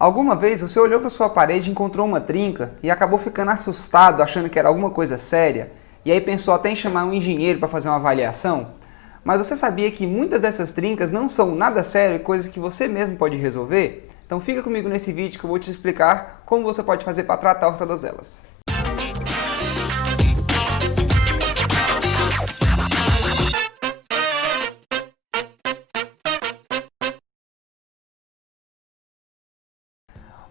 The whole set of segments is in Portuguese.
Alguma vez você olhou para sua parede e encontrou uma trinca e acabou ficando assustado achando que era alguma coisa séria e aí pensou até em chamar um engenheiro para fazer uma avaliação? Mas você sabia que muitas dessas trincas não são nada sério e coisas que você mesmo pode resolver? Então fica comigo nesse vídeo que eu vou te explicar como você pode fazer para tratar todas elas.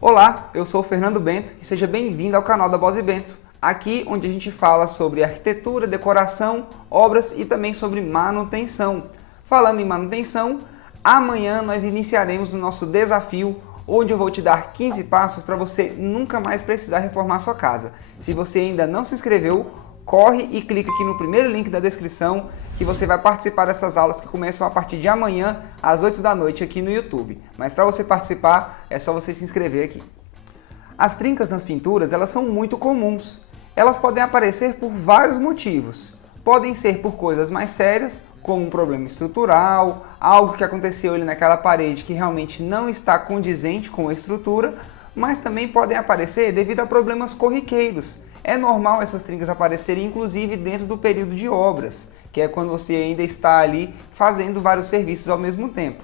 Olá, eu sou o Fernando Bento e seja bem-vindo ao canal da Bosi Bento. Aqui onde a gente fala sobre arquitetura, decoração, obras e também sobre manutenção. Falando em manutenção, amanhã nós iniciaremos o nosso desafio onde eu vou te dar 15 passos para você nunca mais precisar reformar sua casa. Se você ainda não se inscreveu, corre e clica aqui no primeiro link da descrição que você vai participar dessas aulas que começam a partir de amanhã às 8 da noite aqui no YouTube. Mas para você participar é só você se inscrever aqui. As trincas nas pinturas elas são muito comuns. Elas podem aparecer por vários motivos. Podem ser por coisas mais sérias, como um problema estrutural, algo que aconteceu ali naquela parede que realmente não está condizente com a estrutura, mas também podem aparecer devido a problemas corriqueiros. É normal essas trincas aparecerem inclusive dentro do período de obras, que é quando você ainda está ali fazendo vários serviços ao mesmo tempo.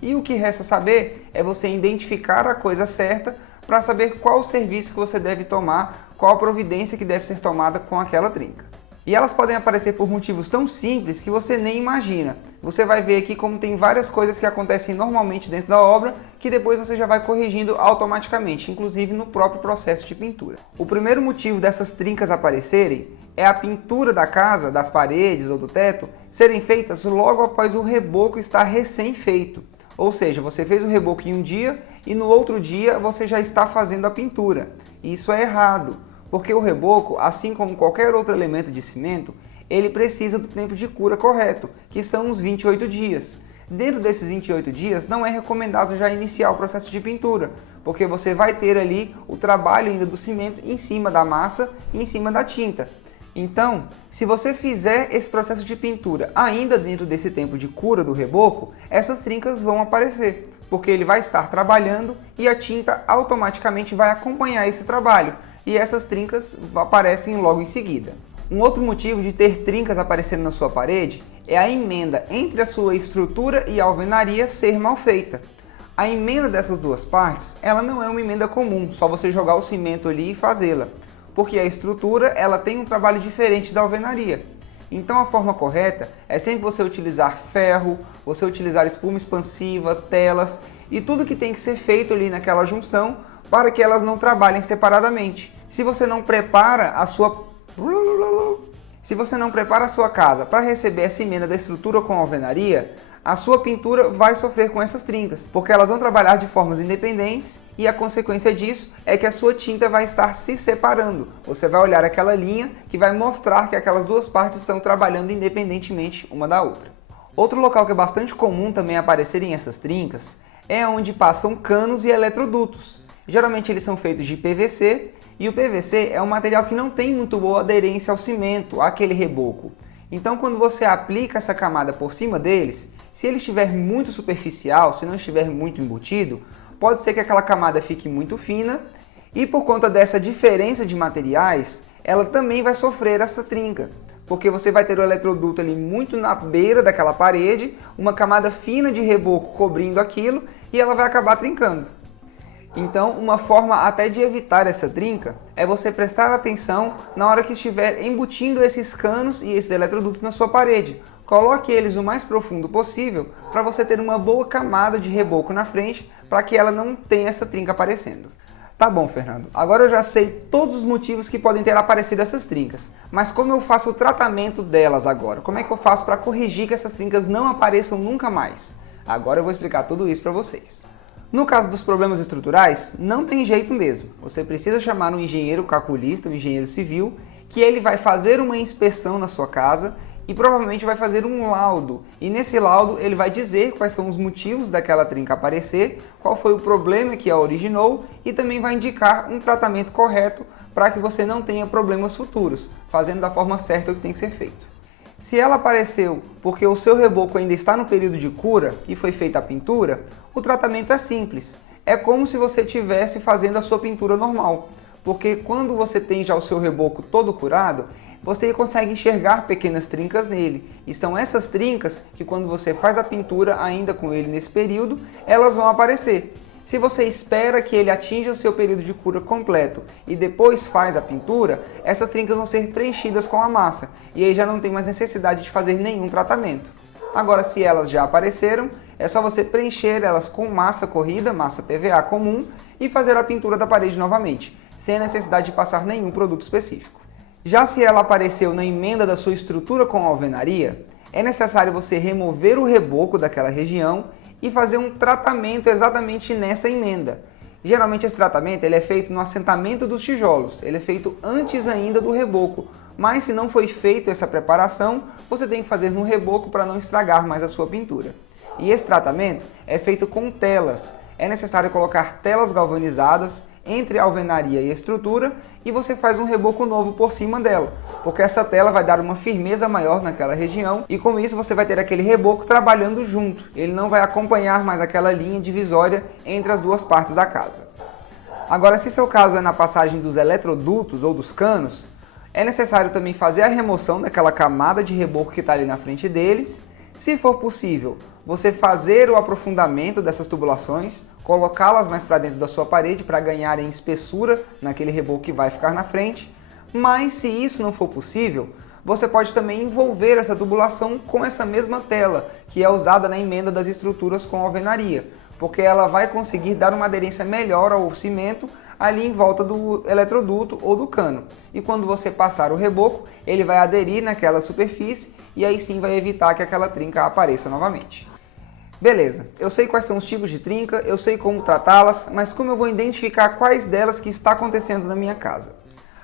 E o que resta saber é você identificar a coisa certa para saber qual o serviço que você deve tomar, qual a providência que deve ser tomada com aquela trinca. E elas podem aparecer por motivos tão simples que você nem imagina. Você vai ver aqui como tem várias coisas que acontecem normalmente dentro da obra que depois você já vai corrigindo automaticamente, inclusive no próprio processo de pintura. O primeiro motivo dessas trincas aparecerem é a pintura da casa, das paredes ou do teto, serem feitas logo após o reboco estar recém-feito. Ou seja, você fez o reboco em um dia e no outro dia você já está fazendo a pintura. Isso é errado. Porque o reboco, assim como qualquer outro elemento de cimento, ele precisa do tempo de cura correto, que são os 28 dias. Dentro desses 28 dias, não é recomendado já iniciar o processo de pintura, porque você vai ter ali o trabalho ainda do cimento em cima da massa e em cima da tinta. Então, se você fizer esse processo de pintura ainda dentro desse tempo de cura do reboco, essas trincas vão aparecer, porque ele vai estar trabalhando e a tinta automaticamente vai acompanhar esse trabalho. E essas trincas aparecem logo em seguida. Um outro motivo de ter trincas aparecendo na sua parede é a emenda entre a sua estrutura e a alvenaria ser mal feita. A emenda dessas duas partes, ela não é uma emenda comum, só você jogar o cimento ali e fazê-la, porque a estrutura ela tem um trabalho diferente da alvenaria. Então a forma correta é sempre você utilizar ferro, você utilizar espuma expansiva, telas e tudo que tem que ser feito ali naquela junção para que elas não trabalhem separadamente. Se você não prepara a sua casa para receber essa emenda da estrutura com a alvenaria, a sua pintura vai sofrer com essas trincas, porque elas vão trabalhar de formas independentes e a consequência disso é que a sua tinta vai estar se separando. Você vai olhar aquela linha que vai mostrar que aquelas duas partes estão trabalhando independentemente uma da outra. Outro local que é bastante comum também aparecerem essas trincas é onde passam canos e eletrodutos. Geralmente eles são feitos de PVC e o PVC é um material que não tem muito boa aderência ao cimento, àquele reboco. Então quando você aplica essa camada por cima deles, se ele estiver muito superficial, se não estiver muito embutido, pode ser que aquela camada fique muito fina e por conta dessa diferença de materiais, ela também vai sofrer essa trinca. Porque você vai ter o eletroduto ali muito na beira daquela parede, uma camada fina de reboco cobrindo aquilo e ela vai acabar trincando. Então, uma forma até de evitar essa trinca é você prestar atenção na hora que estiver embutindo esses canos e esses eletrodutos na sua parede. Coloque eles o mais profundo possível para você ter uma boa camada de reboco na frente para que ela não tenha essa trinca aparecendo. Tá bom, Fernando, agora eu já sei todos os motivos que podem ter aparecido essas trincas, mas como eu faço o tratamento delas agora? Como é que eu faço para corrigir que essas trincas não apareçam nunca mais? Agora eu vou explicar tudo isso para vocês. No caso dos problemas estruturais, não tem jeito mesmo. Você precisa chamar um engenheiro calculista, um engenheiro civil, que ele vai fazer uma inspeção na sua casa e provavelmente vai fazer um laudo. E nesse laudo ele vai dizer quais são os motivos daquela trinca aparecer, qual foi o problema que a originou e também vai indicar um tratamento correto para que você não tenha problemas futuros, fazendo da forma certa o que tem que ser feito. Se ela apareceu porque o seu reboco ainda está no período de cura e foi feita a pintura, o tratamento é simples. é como se você estivesse fazendo a sua pintura normal, porque quando você tem já o seu reboco todo curado, você consegue enxergar pequenas trincas nele, e são essas trincas que quando você faz a pintura ainda com ele nesse período, elas vão aparecer. Se você espera que ele atinja o seu período de cura completo e depois faz a pintura, essas trincas vão ser preenchidas com a massa, e aí já não tem mais necessidade de fazer nenhum tratamento. Agora, se elas já apareceram, é só você preencher elas com massa corrida, massa PVA comum, e fazer a pintura da parede novamente, sem a necessidade de passar nenhum produto específico. Já se ela apareceu na emenda da sua estrutura com alvenaria, é necessário você remover o reboco daquela região e fazer um tratamento exatamente nessa emenda. Geralmente esse tratamento ele é feito no assentamento dos tijolos, ele é feito antes ainda do reboco, mas se não foi feita essa preparação, você tem que fazer no reboco para não estragar mais a sua pintura. E esse tratamento é feito com telas. É necessário colocar telas galvanizadas entre a alvenaria e a estrutura e você faz um reboco novo por cima dela, porque essa tela vai dar uma firmeza maior naquela região e com isso você vai ter aquele reboco trabalhando junto. Ele não vai acompanhar mais aquela linha divisória entre as duas partes da casa. Agora, se seu caso é na passagem dos eletrodutos ou dos canos, é necessário também fazer a remoção daquela camada de reboco que está ali na frente deles. Se for possível, você fazer o aprofundamento dessas tubulações, colocá-las mais para dentro da sua parede para ganharem espessura naquele reboco que vai ficar na frente. Mas se isso não for possível, você pode também envolver essa tubulação com essa mesma tela que é usada na emenda das estruturas com alvenaria, porque ela vai conseguir dar uma aderência melhor ao cimento ali em volta do eletroduto ou do cano. E quando você passar o reboco, ele vai aderir naquela superfície e aí sim vai evitar que aquela trinca apareça novamente. Beleza, eu sei quais são os tipos de trinca, eu sei como tratá-las, mas como eu vou identificar quais delas que está acontecendo na minha casa?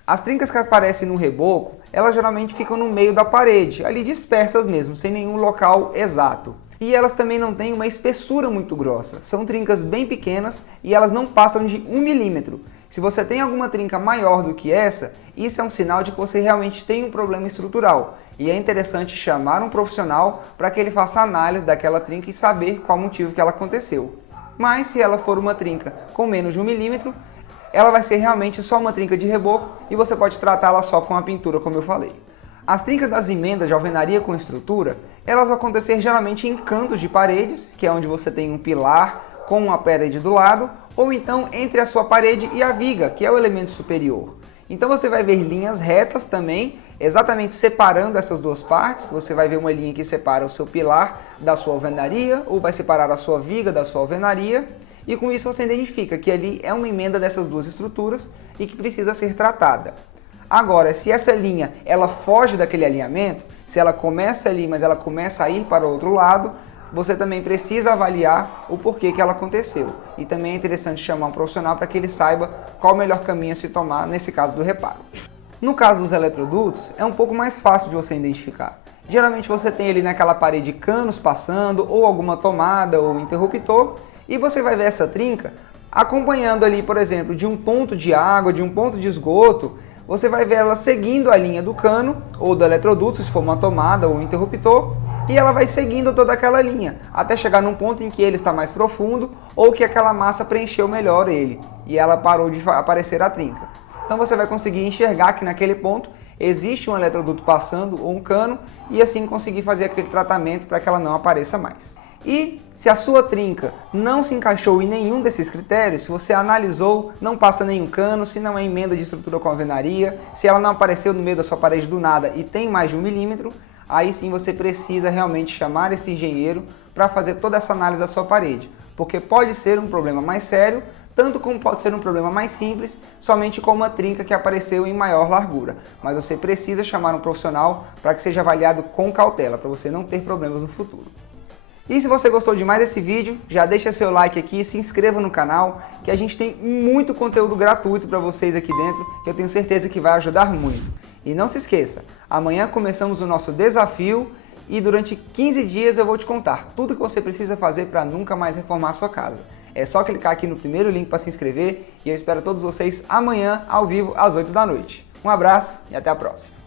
As trincas que aparecem no reboco, elas geralmente ficam no meio da parede, ali dispersas mesmo, sem nenhum local exato. E elas também não têm uma espessura muito grossa, são trincas bem pequenas e elas não passam de 1 milímetro. Se você tem alguma trinca maior do que essa, isso é um sinal de que você realmente tem um problema estrutural. E é interessante chamar um profissional para que ele faça análise daquela trinca e saber qual motivo que ela aconteceu. Mas se ela for uma trinca com menos de 1 milímetro, ela vai ser realmente só uma trinca de reboco e você pode tratá-la só com a pintura, como eu falei. As trincas das emendas de alvenaria com estrutura, elas vão acontecer geralmente em cantos de paredes, que é onde você tem um pilar com uma parede do lado, ou então entre a sua parede e a viga, que é o elemento superior. Então você vai ver linhas retas também, exatamente separando essas duas partes. Você vai ver uma linha que separa o seu pilar da sua alvenaria, ou vai separar a sua viga da sua alvenaria, e com isso você identifica que ali é uma emenda dessas duas estruturas e que precisa ser tratada. Agora, se essa linha ela foge daquele alinhamento, se ela começa ali, mas ela começa a ir para o outro lado, você também precisa avaliar o porquê que ela aconteceu. E também é interessante chamar um profissional para que ele saiba qual o melhor caminho a se tomar nesse caso do reparo. No caso dos eletrodutos, é um pouco mais fácil de você identificar. Geralmente você tem ali naquela parede canos passando, ou alguma tomada ou interruptor, e você vai ver essa trinca acompanhando ali, por exemplo, de um ponto de água, de um ponto de esgoto. Você vai ver ela seguindo a linha do cano ou do eletroduto, se for uma tomada ou um interruptor, e ela vai seguindo toda aquela linha, até chegar num ponto em que ele está mais profundo ou que aquela massa preencheu melhor ele, e ela parou de aparecer a trinca. Então você vai conseguir enxergar que naquele ponto existe um eletroduto passando ou um cano, e assim conseguir fazer aquele tratamento para que ela não apareça mais. E se a sua trinca não se encaixou em nenhum desses critérios, se você analisou, não passa nenhum cano, se não é emenda de estrutura com alvenaria, se ela não apareceu no meio da sua parede do nada e tem mais de 1 milímetro, aí sim você precisa realmente chamar esse engenheiro para fazer toda essa análise da sua parede. Porque pode ser um problema mais sério, tanto como pode ser um problema mais simples, somente com uma trinca que apareceu em maior largura. Mas você precisa chamar um profissional para que seja avaliado com cautela, para você não ter problemas no futuro. E se você gostou demais desse vídeo, já deixa seu like aqui, se inscreva no canal, que a gente tem muito conteúdo gratuito para vocês aqui dentro, que eu tenho certeza que vai ajudar muito. E não se esqueça, amanhã começamos o nosso desafio e durante 15 dias eu vou te contar tudo que você precisa fazer para nunca mais reformar a sua casa. É só clicar aqui no primeiro link para se inscrever e eu espero todos vocês amanhã ao vivo às 8 da noite. Um abraço e até a próxima.